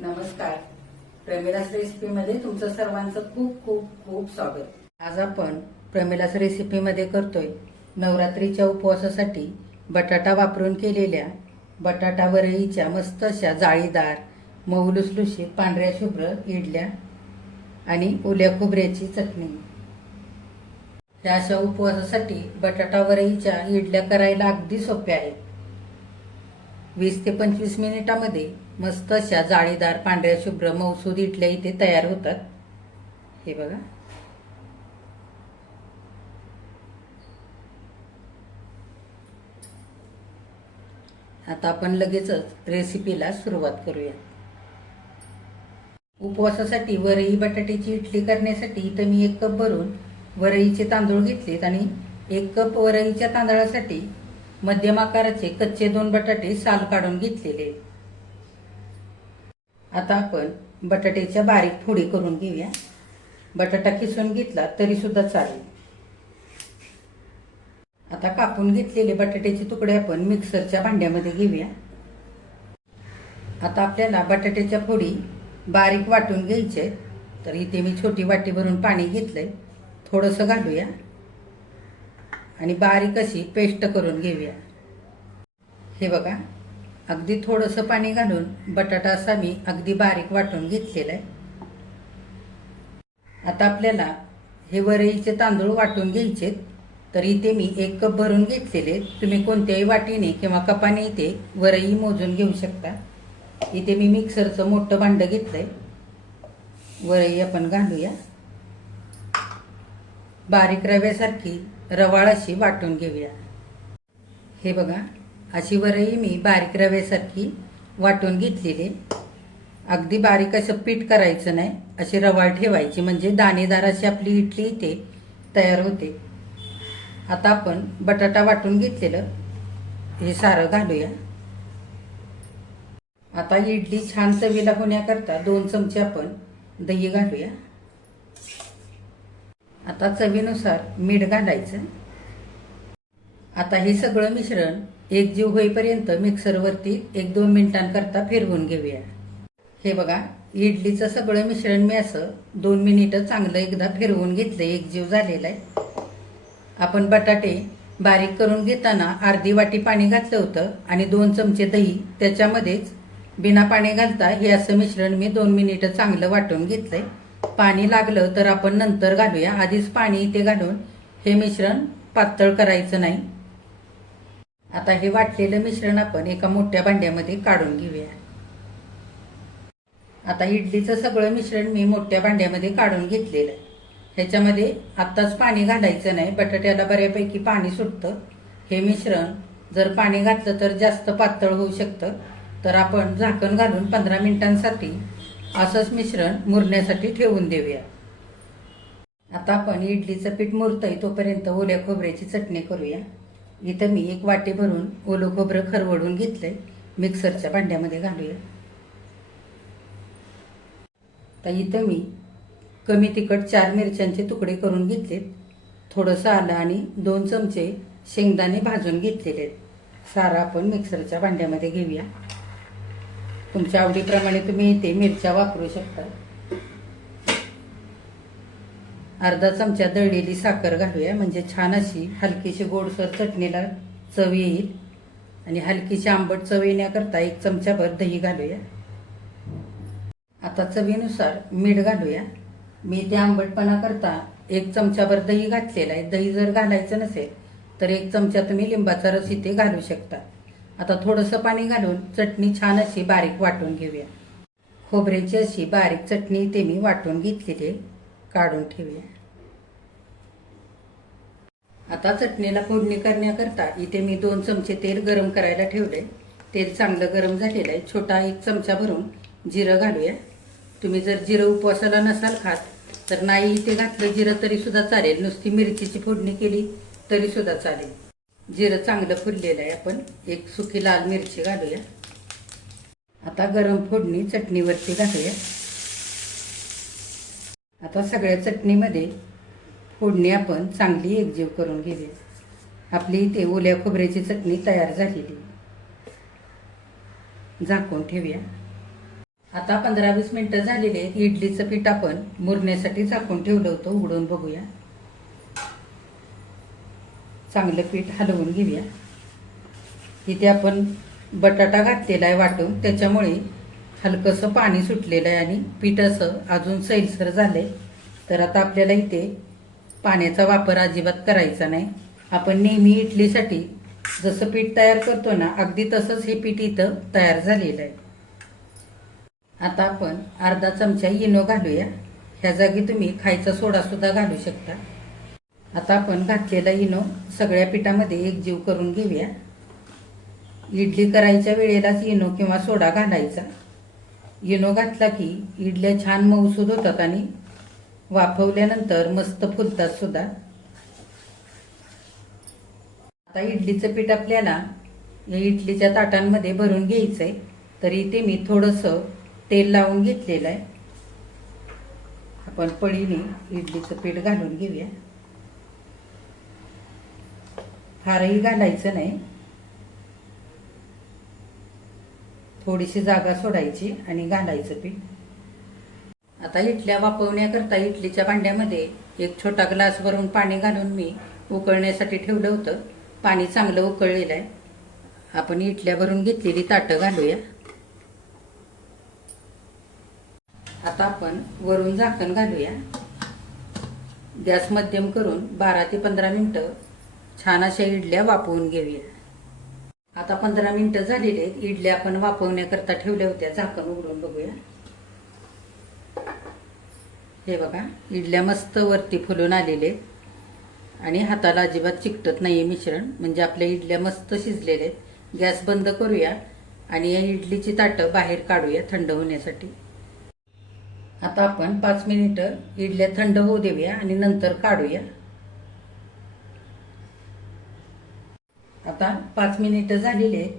नमस्कार. प्रमिलास रेसिपीमध्ये तुमचं सर्वांचं खूप खूप खूप स्वागत. आज आपण प्रमिलास रेसिपीमध्ये करतोय नवरात्रीच्या उपवासासाठी बटाटा वापरून केलेल्या बटाटा वरईच्या मस्त अशा जाळीदार मऊ लुसलुशीत पांढऱ्या शुभ्र इडल्या आणि ओल्या खोबऱ्याची चटणी. ह्या अशा उपवासासाठी बटाटा वरईच्या इडल्या करायला अगदी सोप्या आहेत. वीस ते पंचवीस मिनिटामध्ये मस्त अशा जाळीदार पांढऱ्या शुभ्र मौसूद इटल्या इथे तयार होतात. हे बघा. आता आपण लगेचच रेसिपीला सुरुवात करूया उपवासासाठी वरई बटाट्याची इडली करण्यासाठी इथं मी एक कप भरून वरईचे तांदूळ घेतलेत आणि एक कप वरईच्या तांदळासाठी मध्यम आकाराचे कच्चे दोन बटाटे साल काढून घेतलेले आहेत. आता आपण बटाट्याच्या बारीक फोडी करून घेऊया. बटाटा किसून घेतला तरी सुद्धा चालेल. आता कापून घेतलेले बटाट्याचे तुकडे आपण मिक्सरच्या भांड्यामध्ये घेऊया. आता आपल्याला बटाट्याच्या फोडी बारीक वाटून घ्यायचे तर इथे मी छोटी वाटी भरून पाणी घेतलंय. थोडंसं घालूया. आणि बारीक अशी पेस्ट करून घेऊया. हे बघा. अगदी थोडंसं पाणी घालून बटाटा असा मी अगदी बारीक वाटून घेतलेला आहे. आता आपल्याला हे वरईचे तांदूळ वाटून घ्यायचे तर इथे मी एक कप भरून घेतलेले तुम्ही कोणत्याही वाटीने किंवा कपाने इथे वरई मोजून घेऊ शकता. इथे मी मिक्सरचं मोठं भांडं घेतलंय. वरई आपण घालूया. बारीक रव्यासारखी रवाळ अशी वाटून घेऊया. हे बघा अशी वरही मी बारीक रव्यासारखी वाटून घेतलेली. अगदी बारीक असं पीठ करायचं नाही अशी रवाळ ठेवायची. म्हणजे दाणेदार अशी आपली इडली इथे तयार होते. आता आपण बटाटा वाटून घेतलेलं हे सारं घालूया. आता इडली छान चवीला होण्याकरता दोन चमचे आपण दही घालूया. आता चवीनुसार मीठ घालायचं. आता हे सगळं मिश्रण एक जीव होईपर्यंत मिक्सरवरती एक दोन मिनिटांकरता फिरवून घेऊया. हे बघा इडलीचं सगळं मिश्रण मी असं दोन मिनिटं चांगलं एकदा फिरवून घेतलं एक जीव झालेलं आहे. आपण बटाटे बारीक करून घेताना अर्धी वाटी पाणी घातलं होतं आणि दोन चमचे दही. त्याच्यामध्येच बिना पाणी घालता हे असं मिश्रण मी दोन मिनिटं चांगलं वाटून घेतलंय. पाणी लागलं तर आपण नंतर घालूया. आधीच पाणी इथे घालून हे मिश्रण पातळ करायचं नाही. आता हे वाटलेलं मिश्रण आपण एका मोठ्या भांड्यामध्ये काढून घेऊया. आता इडलीचं सगळं मिश्रण मी मोठ्या भांड्यामध्ये काढून घेतलेलं आहे. ह्याच्यामध्ये आत्ताच पाणी घालायचं नाही बटाट्याला बऱ्यापैकी पाणी सुटतं. हे मिश्रण जर पाणी घातलं तर जास्त पातळ होऊ शकतं. तर आपण झाकण घालून पंधरा मिनिटांसाठी असंच मिश्रण मुरण्यासाठी ठेवून देऊया. आता आपण इडलीचं पीठ मुरतंय तोपर्यंत ओल्या खोबऱ्याची चटणी करूया. इथं मी एक वाटी भरून ओलं खोबरं खरवडून घेतलंय. मिक्सरच्या भांड्यामध्ये घालूया. तर इथं मी कमी तिखट चार मिरच्यांचे तुकडे करून घेतलेत. थोडंसं आलं आणि दोन चमचे शेंगदाणे भाजून घेतलेले आहेत. सारा आपण मिक्सरच्या भांड्यामध्ये घेऊया. तुमच्या आवडीप्रमाणे तुम्ही इथे मिरच्या वापरू शकता. अर्धा चमचा दळलेली साखर घालूया. म्हणजे छान अशी हलकीशी गोडसर चटणीला चव येईल. आणि हलकीशी आंबट चव येण्याकरता एक चमचाभर दही घालूया. आता चवीनुसार मीठ घालूया. मी ते आंबटपणाकरता एक चमचाभर दही घातलेला आहे. दही जर घालायचं नसेल तर एक चमचा तुम्ही लिंबाचा रस इथे घालू शकता. आता थोडंसं पाणी घालून चटणी छान अशी बारीक वाटून घेऊया. खोबऱ्याची अशी बारीक चटणी इथे मी वाटून घेतलेली आहे. काढून ठेवूया. आता चटणीला फोडणी करण्याकरता इथे मी दोन चमचे तेल गरम करायला ठेवले तेल चांगलं गरम झालेलं आहे. छोटा एक चमचा भरून जिरं घालूया. तुम्ही जर जिरं उपवासाला नसाल खात तर नाही इथे घातलं जिरं तरीसुद्धा चालेल. नुसती मिरचीची फोडणी केली तरीसुद्धा चालेल. जिरं चांगलं फुललेलं आहे आपण. एक सुकी लाल मिरची घालूया. आता गरम फोडणी चटणीवरती घालूया. आता सगळ्या चटणीमध्ये फोडणी आपण चांगली एकजीव करून घेऊया. आपली इथे ओल्या खोबऱ्याची चटणी तयार झालेली झाकून ठेवूया. आता पंधरा वीस मिनटं झालेली आहेत. इडलीचं पीठ आपण मुरण्यासाठी झाकून ठेवलं होतं. उघडून बघूया. चांगलं पीठ हलवून घेऊया. इथे आपण बटाटा घातलेला आहे वाटून. त्याच्यामुळे हलकंसं पाणी सुटलेलं आहे आणि पीठ असं अजून सैलसर झालं आहे तर आता आपल्याला इथे पाण्याचा वापर अजिबात करायचा नाही. आपण नेहमी इडलीसाठी जसं पीठ तयार करतो ना अगदी तसंच हे पीठ इथं तयार झालेलं आहे. आता आपण अर्धा चमचा इनो घालूया. ह्या जागी तुम्ही खायचा सोडासुद्धा घालू शकता. आता आपण घातलेला इनो सगळ्या पिठामध्ये एकजीव करून घेऊया. इडली करायच्या वेळेलाच इनो किंवा सोडा घालायचा. इनो घातला की इडल्या छान मऊसूद होतात आणि वाफवल्यानंतर मस्त फुलतात सुद्धा. आता इडलीचं पीठ आपल्याला या इडलीच्या ताटांमध्ये भरून घ्यायचं आहे तरी ते मी थोडंसं तेल लावून घेतलेलं आहे. आपण पळीने इडलीचं पीठ घालून घेऊया. फारही घालायचं नाही. थोडीशी जागा सोडायची आणि घालायचं पीठ. आता इडल्या वापरण्याकरता इडलीच्या भांड्यामध्ये एक छोटा ग्लास भरून पाणी घालून मी उकळण्यासाठी ठेवलं होतं. पाणी चांगलं उकळलेलं आहे. आपण इडल्या भरून घेतलेली ताटं घालूया. आता आपण वरून झाकण घालूया. गॅस मध्यम करून बारा ते पंधरा मिनटं छान अशा इडल्या वापवून घेऊया. आता पंधरा मिनटं झालेले आहेत. इडल्या आपण वापवण्याकरता ठेवल्या होत्या. झाकण उघडून बघूया. हे बघा इडल्या मस्त वरती फुलून आलेले आहेत. आणि हाताला अजिबात चिकटत नाही मिश्रण. म्हणजे आपल्या इडल्या मस्त शिजलेले आहेत. गॅस बंद करूया आणि या इडलीची ताटं बाहेर काढूया थंड होण्यासाठी. आता आपण पाच मिनिटं इडल्या थंड होऊ देऊया आणि नंतर काढूया. आता पाच मिनिटं झालेले आहेत.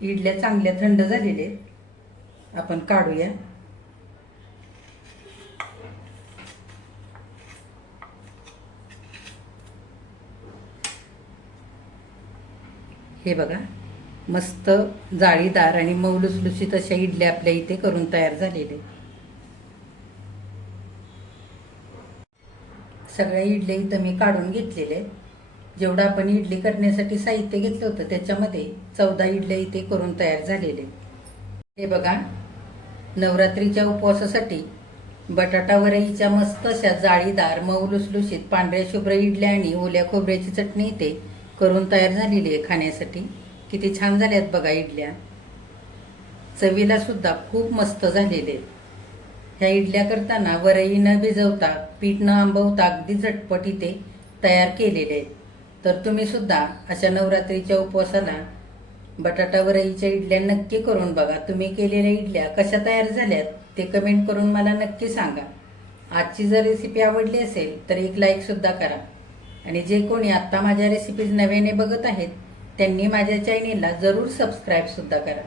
इडल्या चांगल्या थंड झालेले आपण काढूया हे बघा मस्त जाळीदार आणि मौलुसलुसीत अशा इडल्या आपल्या इथे करून तयार झालेले सगळ्या इडल्या इथं मी काढून घेतलेले आहेत. जेवढं आपण इडली करण्यासाठी साहित्य घेतलं होतं त्याच्यामध्ये चौदा इडल्या इथे करून तयार झालेले आहेत. हे बघा नवरात्रीच्या उपवासासाठी बटाटा वरईच्या मस्त अशा जाळीदार मऊ लुसलुशीत पांढऱ्या शुभ्र इडल्या आणि ओल्या खोबऱ्याची चटणी इथे करून तयार झालेली आहे खाण्यासाठी किती छान झाल्यात बघा इडल्या चवीला सुद्धा खूप मस्त झालेले आहेत. ह्या इडल्या करताना वरई न भिजवता पीठ न आंबवता अगदी झटपट इथे तयार केलेले आहेत तर तुम्ही सुद्धा अशा नवरात्रीच्या उपवासाला बटाटा वरईच्या इडल्या नक्की करून बघा. तुम्ही केलेल्या इडल्या कशा तयार झाल्यात ते कमेंट करून मला नक्की सांगा. आजची जर रेसिपी आवडली असेल तर एक लाईक सुद्धा करा. आणि जे कोणी आत्ता माझ्या रेसिपीज नव्याने बघत आहेत त्यांनी माझ्या चॅनेलला जरूर सबस्क्राईबसुद्धा करा.